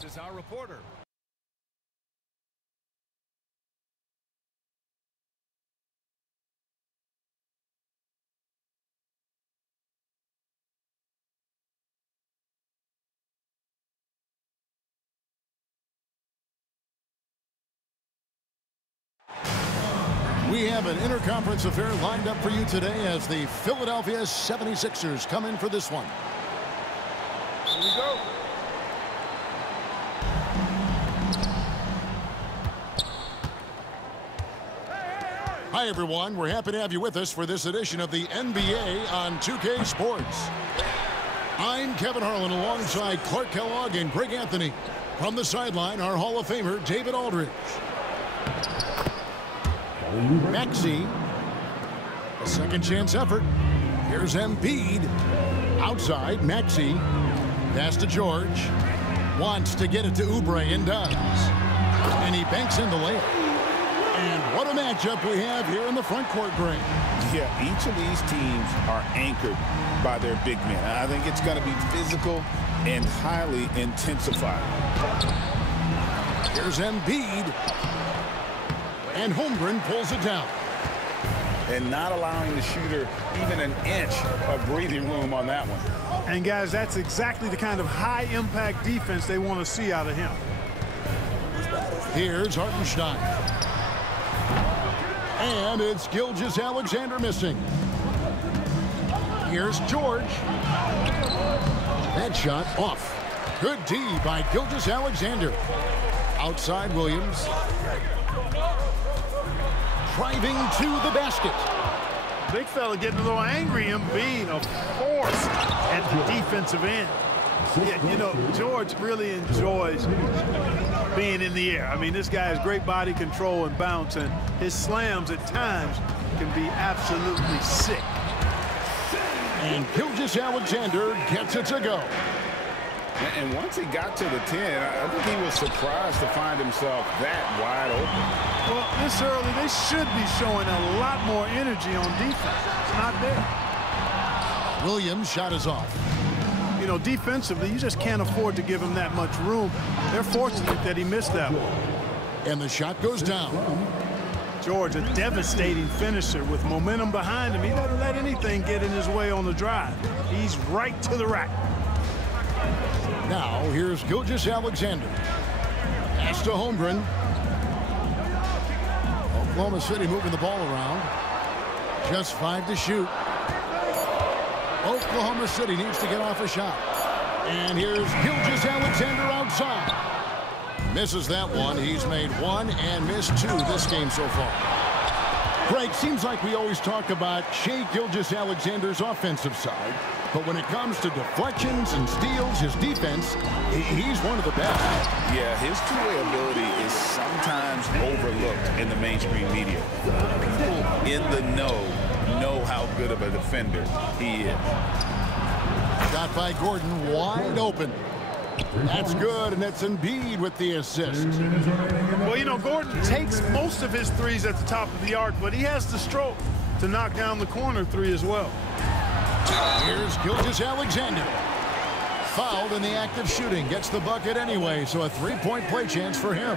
This is our reporter. We have an interconference affair lined up for you today as the Philadelphia 76ers come in for this one. Here we go. Hi, everyone. We're happy to have you with us for this edition of the NBA on 2K Sports. I'm Kevin Harlan alongside Clark Kellogg and Greg Anthony. From the sideline, our Hall of Famer, David Aldridge. Maxey, a second chance effort. Here's Embiid. Outside, Maxey. Pass to George. Wants to get it to Oubre and does. And he banks in the layup. And what a matchup we have here in the front court, Greg. Yeah, each of these teams are anchored by their big men. I think it's going to be physical and highly intensified. Here's Embiid. And Holmgren pulls it down. And not allowing the shooter even an inch of breathing room on that one. And, guys, that's exactly the kind of high-impact defense they want to see out of him. Here's Hartenstein. And it's Gilgeous-Alexander missing. Here's George. That shot off. Good D by Gilgeous-Alexander. Outside Williams. Driving to the basket. Big fella getting a little angry. Embiid, a force at the defensive end. Yeah, you know, George really enjoys being in the air. I mean, this guy has great body control and bounce, and his slams at times can be absolutely sick. And Gilgeous-Alexander gets it to go. And once he got to the 10, I think he was surprised to find himself that wide open. Well, this early, they should be showing a lot more energy on defense. It's not there. Williams' shot is off. You know, defensively, you just can't afford to give him that much room. They're fortunate that he missed that one. And the shot goes down. George, a devastating finisher with momentum behind him. He doesn't let anything get in his way on the drive. He's right to the rack. Now, here's Gilgeous-Alexander. Pass to Holmgren. Oklahoma City moving the ball around. Just 5 to shoot. Oklahoma City needs to get off a shot. And here's Gilgeous-Alexander outside. Misses that one. He's made 1 and missed 2 this game so far. Greg, seems like we always talk about Shai Gilgeous-Alexander's offensive side. But when it comes to deflections and steals, his defense, he's one of the best. Yeah, his two-way ability is sometimes overlooked in the mainstream media. People in the know how good of a defender he is. Shot by Gordon, wide open. That's good, and it's Embiid with the assist. Well, you know, Gordon takes most of his threes at the top of the arc, but he has the stroke to knock down the corner three as well. Here's Gilgeous-Alexander. Fouled in the act of shooting. Gets the bucket anyway, so a 3-point play chance for him.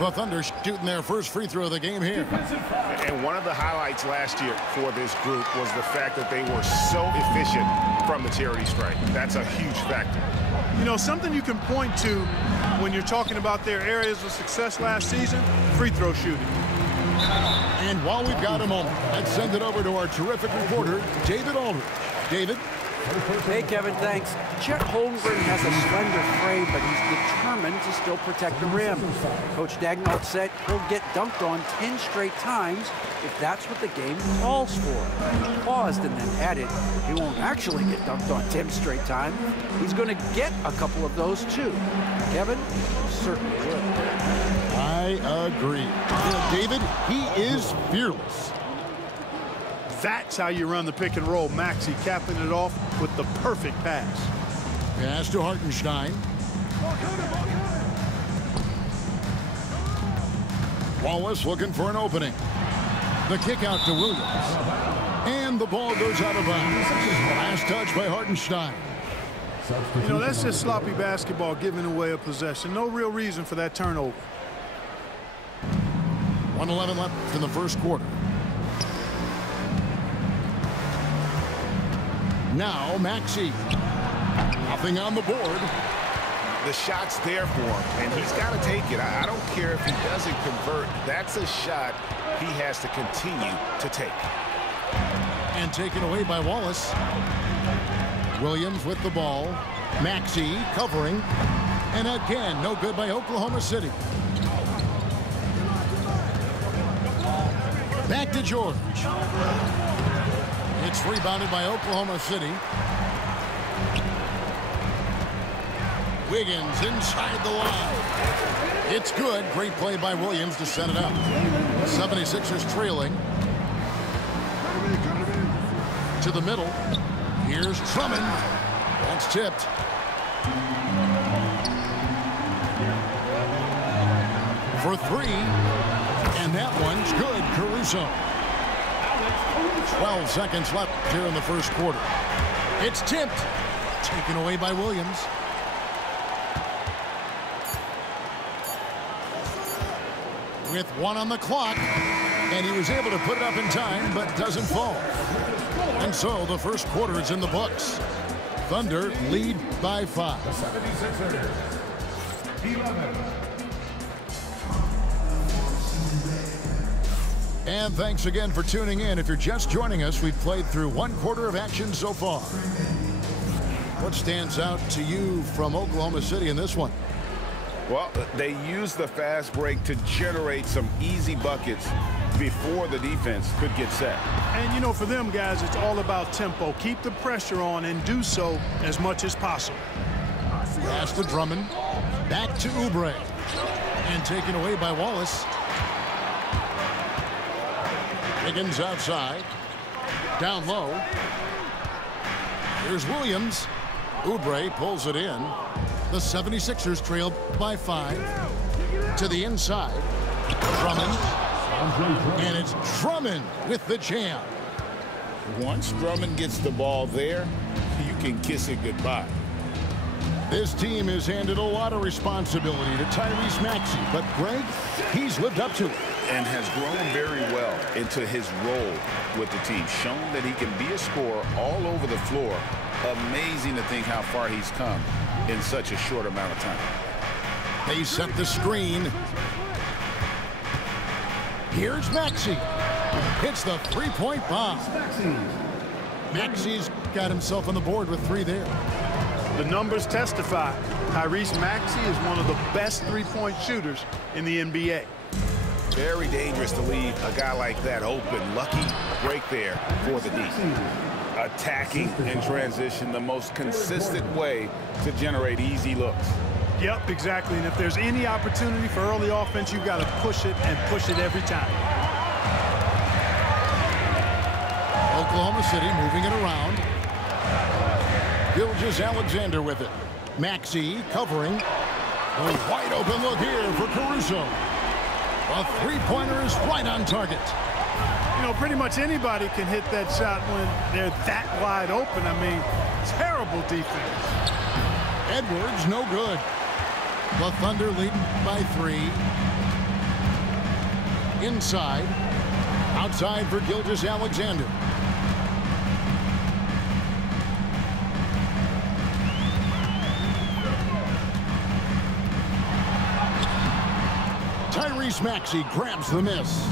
The Thunder shooting their first free throw of the game here. And one of the highlights last year for this group was the fact that they were so efficient from the charity stripe. That's a huge factor. You know, something you can point to when you're talking about their areas of success last season, free throw shooting. And while we've got a moment, let's send it over to our terrific reporter, David Aldridge. David? Hey, Kevin, thanks. Chet Holmgren has a slender frame, but he's determined to still protect the rim. Coach Daigneault said he'll get dunked on 10 straight times if that's what the game calls for. He paused and then added, he won't actually get dunked on 10 straight times. He's going to get a couple of those, too. Kevin certainly will. I agree. David, he is fearless. That's how you run the pick and roll. Maxey capping it off with the perfect pass. Pass to Hartenstein. Wallace looking for an opening. The kick out to Williams. And the ball goes out of bounds. Last touch by Hartenstein. You know, that's just sloppy basketball, giving away a possession. No real reason for that turnover. 1:11 left in the first quarter. Now Maxey. Nothing on the board. The shot's there for him, and he's got to take it. I don't care if he doesn't convert. That's a shot he has to continue to take. And taken away by Wallace. Williams with the ball. Maxey covering. And again, no good by Oklahoma City. Back to George. It's rebounded by Oklahoma City. Wiggins inside the line. It's good. Great play by Williams to set it up. 76ers trailing. To the middle. Here's Drummond. That's tipped. For three. And that one's good. Caruso. 12 seconds left here in the first quarter. It's tipped. Taken away by Williams. With one on the clock. And he was able to put it up in time, but doesn't fall. And so the first quarter is in the books. Thunder lead by 5. 11. And thanks again for tuning in. If you're just joining us, we've played through one quarter of action so far. What stands out to you from Oklahoma City in this one? Well, they used the fast break to generate some easy buckets before the defense could get set. And, you know, for them, guys, it's all about tempo. Keep the pressure on and do so as much as possible. Pass to Drummond. Back to Oubre. And taken away by Wallace. Wiggins outside. Down low. Here's Williams. Oubre pulls it in. The 76ers trailed by 5. To the inside. Drummond. And it's Drummond with the jam. Once Drummond gets the ball there, you can kiss it goodbye. This team has handed a lot of responsibility to Tyrese Maxey, but Greg, he's lived up to it. And has grown very well into his role with the team. Shown that he can be a scorer all over the floor. Amazing to think how far he's come in such a short amount of time. They set the screen. Here's Maxey. Hits the three-point bomb. Maxey's got himself on the board with 3 there. The numbers testify. Tyrese Maxey is one of the best three-point shooters in the NBA. Very dangerous to leave a guy like that open. Lucky break there for the D. Attacking in transition, the most consistent way to generate easy looks. Yep, exactly. And if there's any opportunity for early offense, you've got to push it and push it every time. Oklahoma City moving it around. Gilgeous-Alexander with it. Maxey covering. A wide open look here for Caruso. A three-pointer is right on target. You know, pretty much anybody can hit that shot when they're that wide open. I mean, terrible defense. Edwards, no good. The Thunder leading by 3. Inside. Outside for Gilgeous-Alexander. Tyrese Maxey grabs the miss.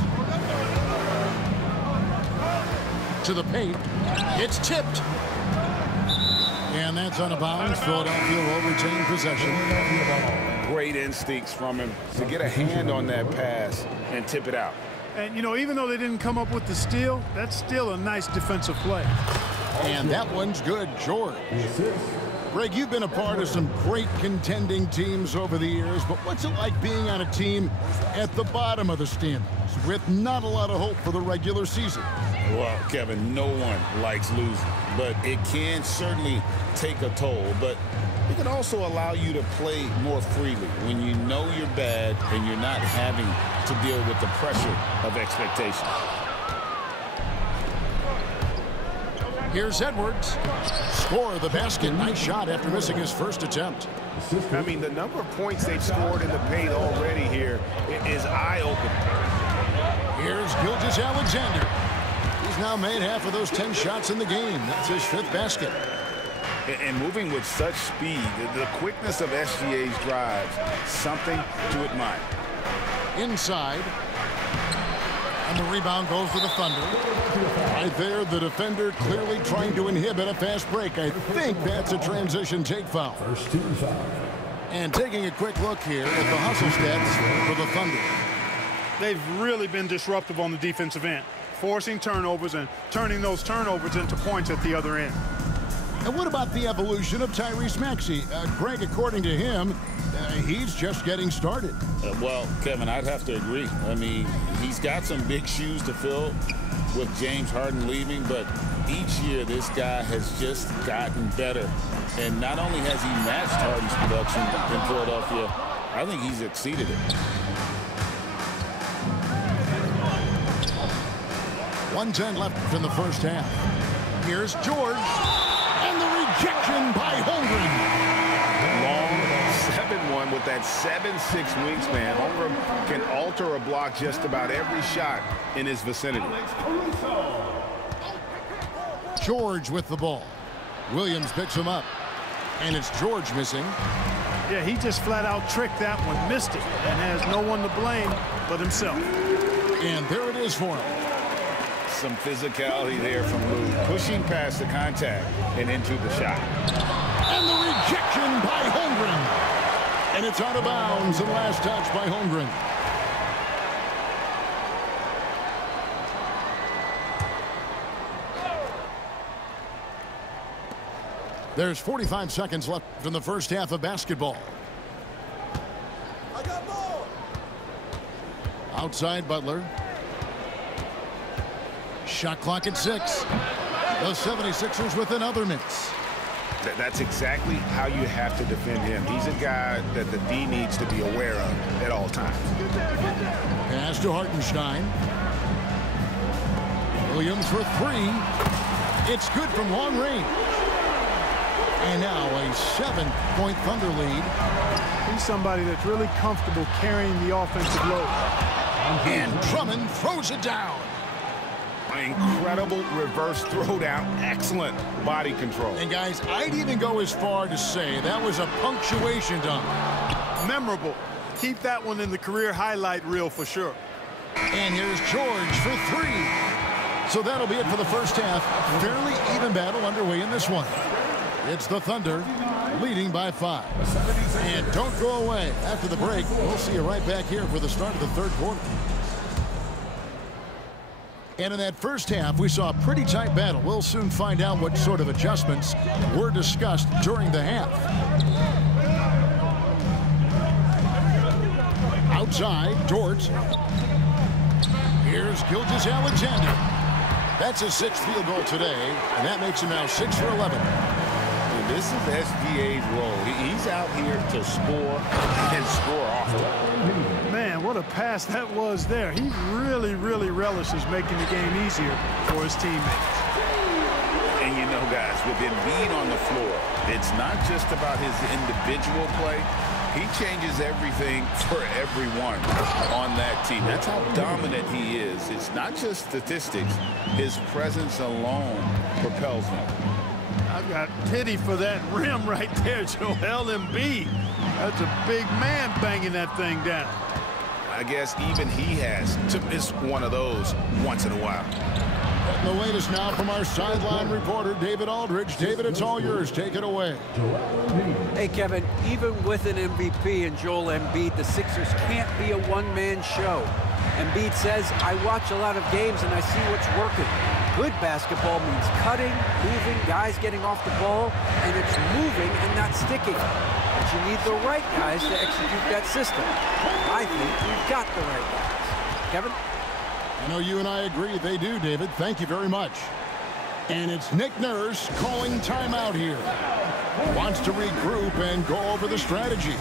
To the paint. It's tipped. And that's out of bounds. Philadelphia will retain possession. Great instincts from him to get a hand on that pass and tip it out. And, you know, even though they didn't come up with the steal, that's still a nice defensive play. And that one's good, George. Greg, you've been a part of some great contending teams over the years, but what's it like being on a team at the bottom of the standings with not a lot of hope for the regular season? Well, Kevin, no one likes losing, but it can certainly take a toll. But it can also allow you to play more freely when you know you're bad and you're not having to deal with the pressure of expectation. Here's Edwards. Score the basket. Nice shot after missing his first attempt. I mean, the number of points they've scored in the paint already here is eye-opening. Here's Gilgeous-Alexander. He's now made half of those 10 shots in the game. That's his 5th basket. And moving with such speed, the quickness of SGA's drives, something to admire. Inside. And the rebound goes to the Thunder. Right there, the defender clearly trying to inhibit a fast break. I think that's a transition take foul. First team foul. And taking a quick look here at the hustle stats for the Thunder. They've really been disruptive on the defensive end, forcing turnovers and turning those turnovers into points at the other end. And what about the evolution of Tyrese Maxey? Greg, according to him, he's just getting started. Well, Kevin, I'd have to agree. I mean, he's got some big shoes to fill with James Harden leaving, but each year this guy has just gotten better. And not only has he matched Harden's production in Philadelphia, I think he's exceeded it. 1:10 left in the first half. Here's George. And the rejection by Holmgren. Long 7-1 with that 7'6" wingspan. Holmgren can alter a block just about every shot in his vicinity. George with the ball. Williams picks him up. And it's George missing. Yeah, he just flat out tricked that one, missed it, and has no one to blame but himself. And there it is for him. Some physicality there from Lou, pushing past the contact and into the shot. And the rejection by Holmgren. And it's out of bounds, and last touch by Holmgren. There's 45 seconds left in the first half of basketball. I got more. Outside Butler. Shot clock at 6. The 76ers with another miss. That's exactly how you have to defend him. He's a guy that the D needs to be aware of at all times. Pass to Hartenstein. Williams for 3. It's good from long range. And now a 7-point Thunder lead. He's somebody that's really comfortable carrying the offensive load. And Drummond throws it down. Incredible reverse throwdown. Excellent body control. And guys, I'd even go as far to say that was a punctuation dunk. Memorable. Keep that one in the career highlight reel for sure. And here's George for 3. So that'll be it for the first half. Fairly even battle underway in this one. It's the Thunder leading by 5. And don't go away. After the break, we'll see you right back here for the start of the third quarter. And in that first half, we saw a pretty tight battle. We'll soon find out what sort of adjustments were discussed during the half. Outside, Dort. Here's Gilgeous-Alexander. That's his 6th field goal today, and that makes him now 6 for 11. This is SGA's role. He's out here to score and score often. Man, what a pass that was there. He really, really relishes making the game easier for his teammates. And you know, guys, with Embiid on the floor, it's not just about his individual play. He changes everything for everyone on that team. That's how dominant he is. It's not just statistics. His presence alone propels him. I've got pity for that rim right there, Joel Embiid. That's a big man banging that thing down. I guess even he has to miss one of those once in a while. And the latest now from our sideline reporter, David Aldridge. David, it's all yours. Take it away. Hey, Kevin, even with an MVP and Joel Embiid, the Sixers can't be a one-man show. Embiid says, I watch a lot of games and I see what's working. Good basketball means cutting, moving, guys getting off the ball, and it's moving and not sticking. But you need the right guys to execute that system. I think we've got the right guys. Kevin? I know you and I agree they do, David. Thank you very much. And it's Nick Nurse calling timeout here. Wants to regroup and go over the strategy.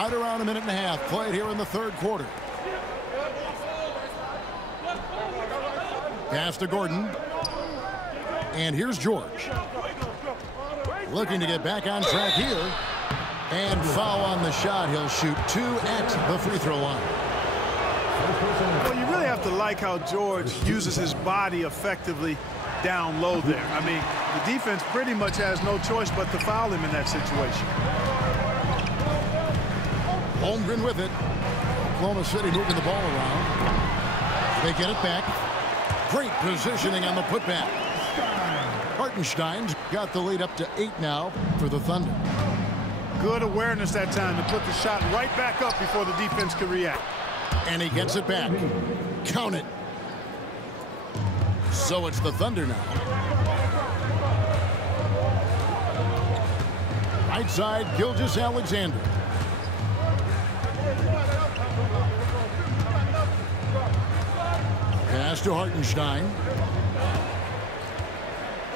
Right around a minute and a half played here in the third quarter. Pass to Gordon. And here's George. Looking to get back on track here. And foul on the shot. He'll shoot 2 at the free throw line. Well, you really have to like how George uses his body effectively down low there. I mean, the defense pretty much has no choice but to foul him in that situation. Holmgren with it. Oklahoma City moving the ball around. They get it back. Great positioning on the putback. Hartenstein's got the lead up to 8 now for the Thunder. Good awareness that time to put the shot right back up before the defense could react. And he gets it back. Count it. So it's the Thunder now. Right side, Gilgeous-Alexander. Pass to Hartenstein.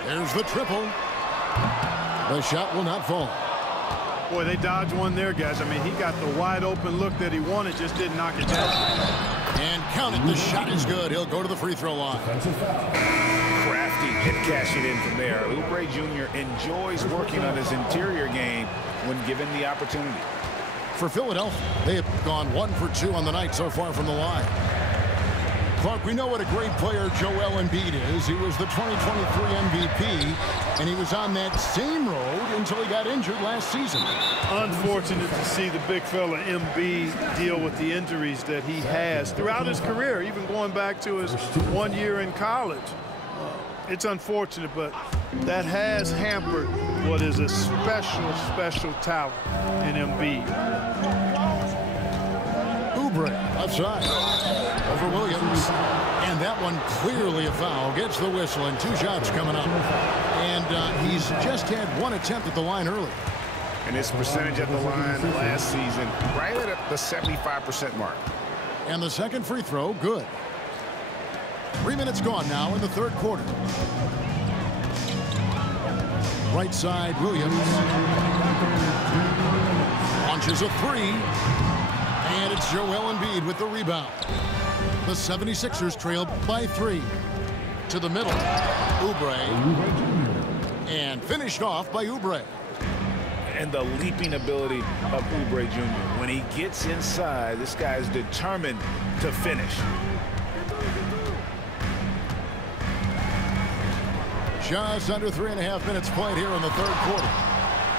There's the triple. The shot will not fall. Boy, they dodged one there, guys. I mean, he got the wide open look that he wanted, just didn't knock it down. And count it. The shot is good. He'll go to the free throw line. Crafty and cash it in from there. Oubre Jr. enjoys working on his interior game when given the opportunity. For Philadelphia, they have gone 1 for 2 on the night so far from the line. Clark, we know what a great player Joel Embiid is. He was the 2023 MVP, and he was on that same road until he got injured last season. Unfortunate to see the big fella Embiid deal with the injuries that he has throughout his career, even going back to his 1 year in college. It's unfortunate, but that has hampered what is a special talent in Embiid. Oubre, outside. Over Williams. And that one clearly a foul. Gets the whistle, and 2 shots coming up. And he's just had 1 attempt at the line early. And his percentage at the line last season, right at the 75% mark. And the second free throw, good. 3 minutes gone now in the third quarter. Right side, Williams. Launches a 3. And it's Joel Embiid with the rebound. The 76ers trail by 3. To the middle, Oubre. And finished off by Oubre. And the leaping ability of Oubre Jr. When he gets inside, this guy is determined to finish. Just under 3.5 minutes played here in the third quarter.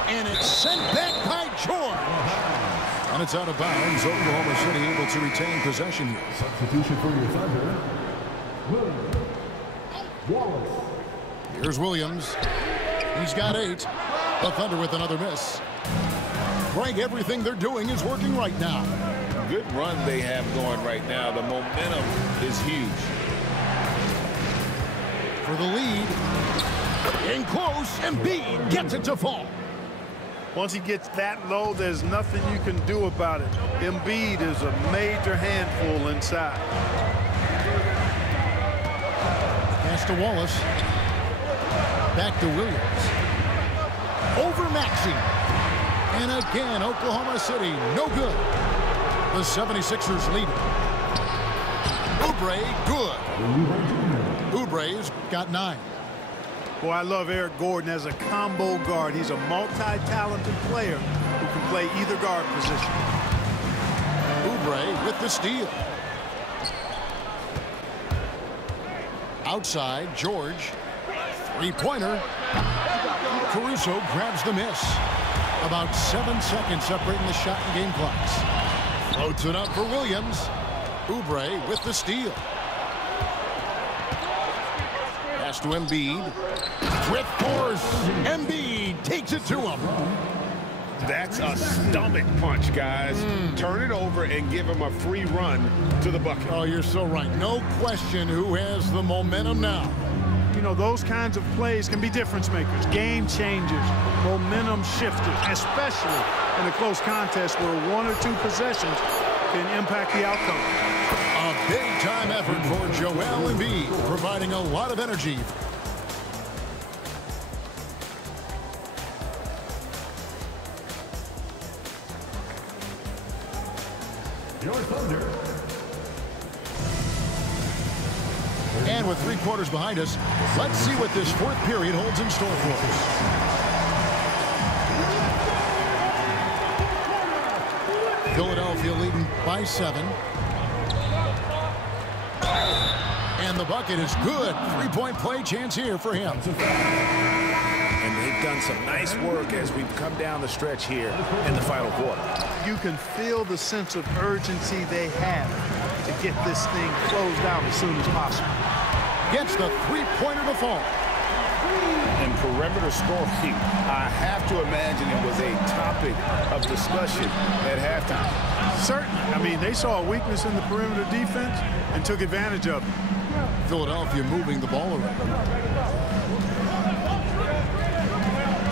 And it's sent back by George. And it's out of bounds. Oklahoma City able to retain possession here. Substitution for your Thunder, Wallace. Here's Williams. He's got 8. The Thunder with another miss. Greg, everything they're doing is working right now. Good run they have going right now. The momentum is huge. For the lead. In close, Embiid gets it to fall. Once he gets that low, there's nothing you can do about it. Embiid is a major handful inside. Pass to Wallace. Back to Williams. Over Maxey. And again, Oklahoma City, no good. The 76ers lead. Oubre, good. Oubre's got 9. Boy, I love Eric Gordon as a combo guard. He's a multi-talented player who can play either guard position. Oubre with the steal. Outside, George. 3-pointer. Caruso grabs the miss. About 7 seconds separating the shot and game clocks. Floats it up for Williams. Oubre with the steal. Pass to Embiid. With force, Embiid takes it to him. That's a stomach punch, guys. Turn it over and give him a free run to the bucket. Oh, you're so right. No question who has the momentum now. You know, those kinds of plays can be difference makers, game changers, momentum shifters, especially in a close contest where 1 or 2 possessions can impact the outcome. A big-time effort for Joel Embiid, providing a lot of energy. your Thunder. And with 3 quarters behind us, let's see what this 4th period holds in store for us. Philadelphia leading by 7. And the bucket is good. 3-point play chance here for him. And they've done some nice work as we've come down the stretch here in the final quarter. You can feel the sense of urgency they have to get this thing closed out as soon as possible. Gets the 3-pointer to fall. And perimeter scoring, I have to imagine it was a topic of discussion at halftime. Certainly. I mean, they saw a weakness in the perimeter defense and took advantage of it. Philadelphia moving the ball around.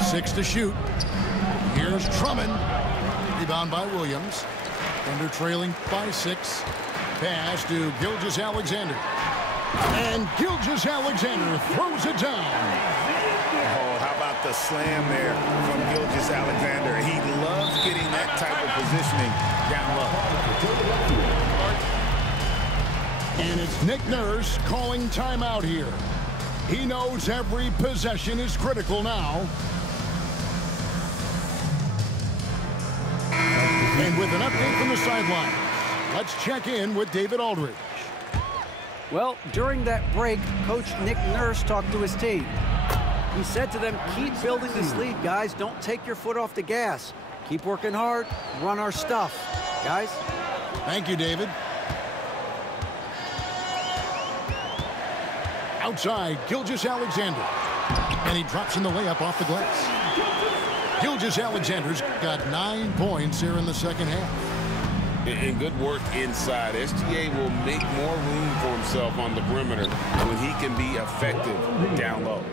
6 to shoot. Here's Drummond. Rebound by Williams. Thunder trailing by 6. Pass to Gilgeous-Alexander. And Gilgeous-Alexander throws it down. Oh, how about the slam there from Gilgeous-Alexander? He loves getting that type of positioning down low. And it's Nick Nurse calling timeout here. He knows every possession is critical now. And with an update from the sidelines, let's check in with David Aldridge. Well, during that break, Coach Nick Nurse talked to his team. He said to them, keep building this lead, guys. Don't take your foot off the gas. Keep working hard. Run our stuff. Guys? Thank you, David. Outside, Gilgeous-Alexander. And he drops in the layup off the glass. Gilgeous-Alexander's got 9 points here in the second half. And good work inside. SGA will make more room for himself on the perimeter when he can be effective down low.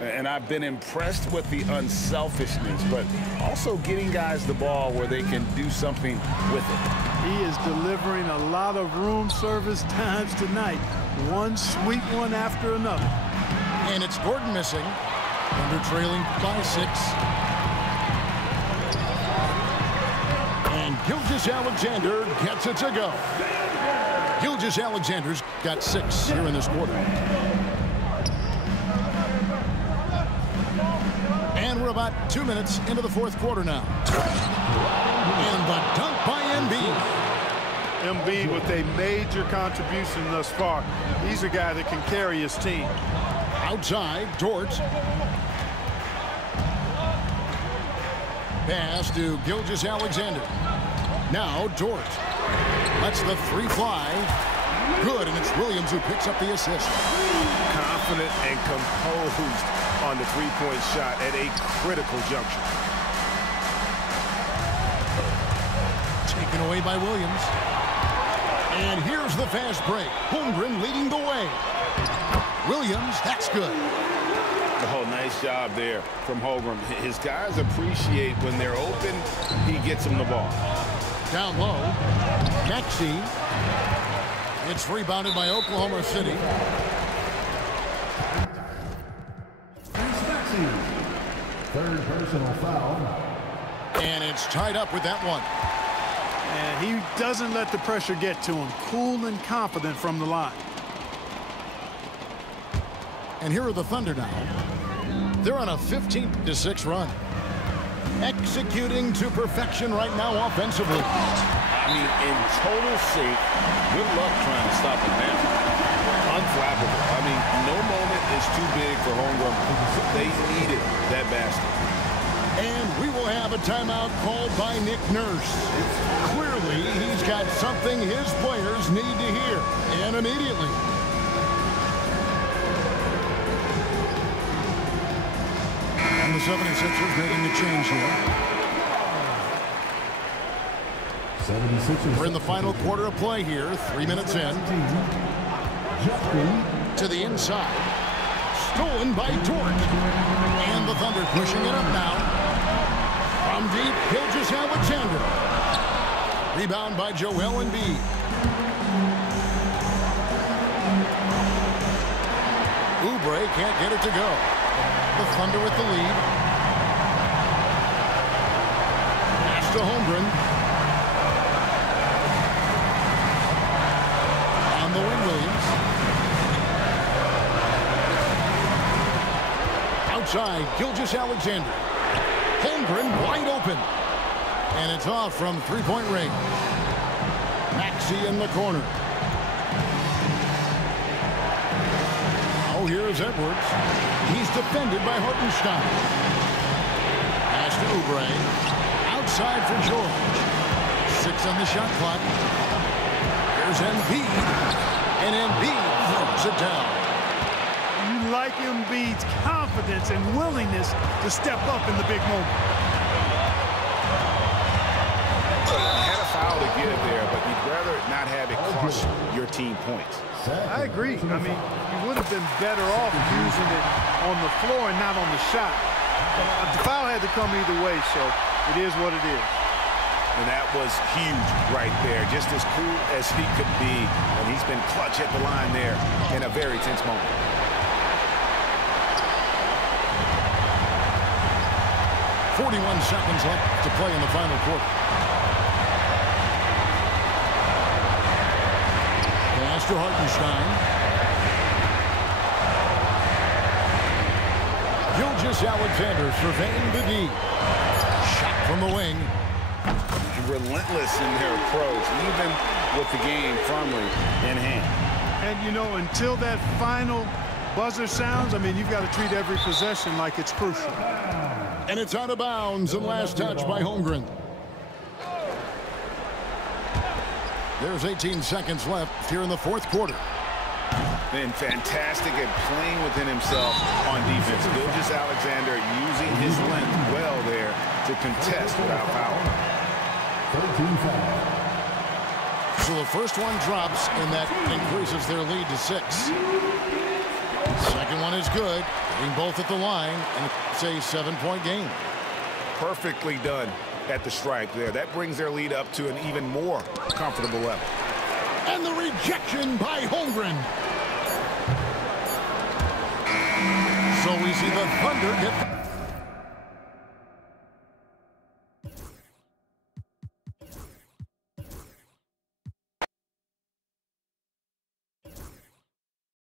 And I've been impressed with the unselfishness, but also getting guys the ball where they can do something with it. He is delivering a lot of room service times tonight. One sweet one after another. And it's Gordon missing. Thunder trailing by 6. And Gilgeous-Alexander gets it to go. Gilgeous-Alexander's got 6 here in this quarter. And we're about 2 minutes into the 4th quarter now. And the dunk by Embiid. Embiid with a major contribution thus far. He's a guy that can carry his team. Outside, Dort. Pass to Gilgeous-Alexander. Now Dort. Lets the 3 fly. Good, and it's Williams who picks up the assist. Confident and composed on the 3-point shot at a critical juncture. Taken away by Williams. And here's the fast break. Holmgren leading the way. Williams, that's good. Oh, nice job there from Holmgren. His guys appreciate when they're open, he gets them the ball. Down low, Maxey. It's rebounded by Oklahoma City. Third personal foul. And it's tied up with that one. And he doesn't let the pressure get to him. Cool and confident from the line. And here are the Thunder now. They're on a 15-6 run. Executing to perfection right now offensively. I mean, in total sync. Good luck trying to stop him now. Unflappable. I mean, no moment is too big for Holmgren. They needed that basket. And we will have a timeout called by Nick Nurse. Clearly, he's got something his players need to hear, and immediately. And the 76ers making the change here. 76ers. We're in the final quarter of play here, 3 minutes in. To the inside. Stolen by Dort. And the Thunder pushing it up now. From deep, Gilgeous-Alexander. Rebound by Joel Embiid. Oubre can't get it to go. The Thunder with the lead. Pass to Holmgren. outside. Gilgeous-Alexander. Holmgren wide open. And it's off from three-point range. Maxey in the corner. Oh, here's Edwards. He's defended by Hartenstein. Pass to Oubre. Outside for George. 6 on the shot clock. Here's Embiid. And Embiid throws it down. You like Embiid's confidence and willingness to step up in the big moment. Had a foul to give there, but you'd rather not have it cost your team points. I agree. I mean, you would have been better off using it on the floor and not on the shot. The foul had to come either way, so it is what it is. And that was huge right there, just as cool as he could be. And he's been clutch at the line there in a very tense moment. .41 seconds left to play in the final quarter. Pass to Hartenstein. Gilgeous-Alexander surveying the D. Shot from the wing. Relentless in their approach, even with the game firmly in hand. And, you know, until that final buzzer sounds, I mean, you've got to treat every possession like it's crucial. And it's out of bounds, and last touch by Holmgren. There's 18 seconds left here in the fourth quarter. Been fantastic at playing within himself on defense. Gilgeous-Alexander using his length well there to contest without foul. 13 foul. So the first one drops, and that increases their lead to 6. Second one is good, hitting both at the line, and it's a 7-point game. Perfectly done at the strike there. That brings their lead up to an even more comfortable level. And the rejection by Holmgren. So we see the Thunder get